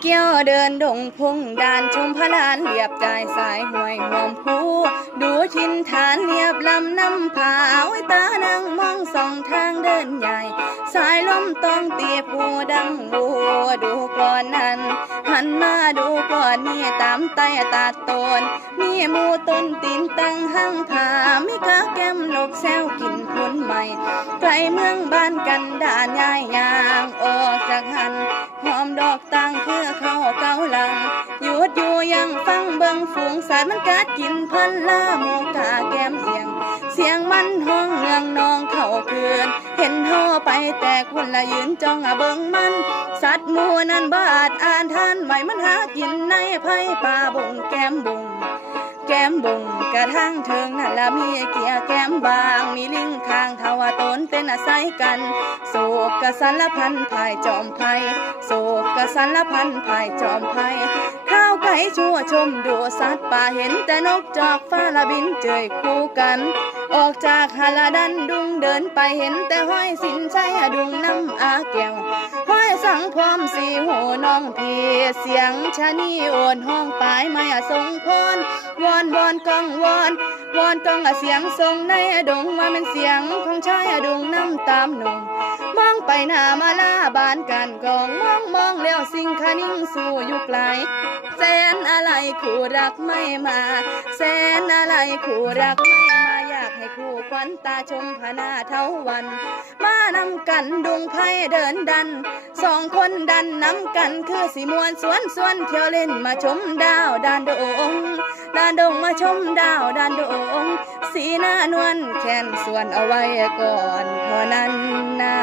เกี้ยวเดินดงพงด่านชมพระลานเรียบจ่ายสายห้วยหอมผู้ดูทินฐานเรียบลำน้ำผาไว้ตานั่งมองสองทางเดินใหญ่สายลมต้องตีผู้ดังบัวดูก่อนนั้นหันมาดูก่อนนี่ตามใต้ตาตนมีหมูต้นตีนตั้งห้างผาไม่กะแก้มลกแซวกินผลใหม่ไกลเมืองบ้านกันด่านยายยางออกจากหันหอมดอกตังคือเข้าเกาหลังหยุดอยู่ยังฟังเบิ่งฝูงสัตว์มันกัดกินพันล่าหมูกาแก้มเอียงเสียงมันห้องเนืองนองเข้าเคือนเห็นห่อไปแต่คนละยืนจ้องเบิ่งมันสัตว์หมูนั้นบาดอ่านท่านใหม่มันหากินในไผ่ป่าบงแก้มบงแก้มบงกระทั่งเทิงนั่นละมีเกียแก้มบางมีลิงข้างทวาตนเป็นอาศัยกันโศกกสารพันภายจอมภัยโศกกสารพันภายจอมภัยข้าวไก่ชั่วชมดูสัตว์ป่าเห็นแต่นกจอกฟ้าละบินเจยคู่กันออกจากหาลาดันดุงเดินไปเห็นแต่ห้อยสินใช้ดุงน้ำอาแก้วห้อยสังพร้อมสีหูน้องพี่เสียงชะนีโอนห้องปลายไม่ทรงพรวอนวอนกองวอนวอนกองเสียงทรงในดงว่าเป็นเสียงของชายดุงน้ำตามหนุ่มมองไปหน้ามาลาบานกันกองมองแล้วสิ่งคนิ่งสู่อยู่ไกลแสนอะไรคู่รักไม่มาแสนอะไรคู่รักไม่มาอยากให้คู่ควันตาชมพนาเทาวันมานำกันดุงไพ่เดินดันสองคนดันนำกันคือสีมวนสวนเที่ยวเล่นมาชมดาวดานดงมาชมดาวดานดงสีหน้านวลแค้นส่วนเอาไว้ก่อนเท่านั้นนะ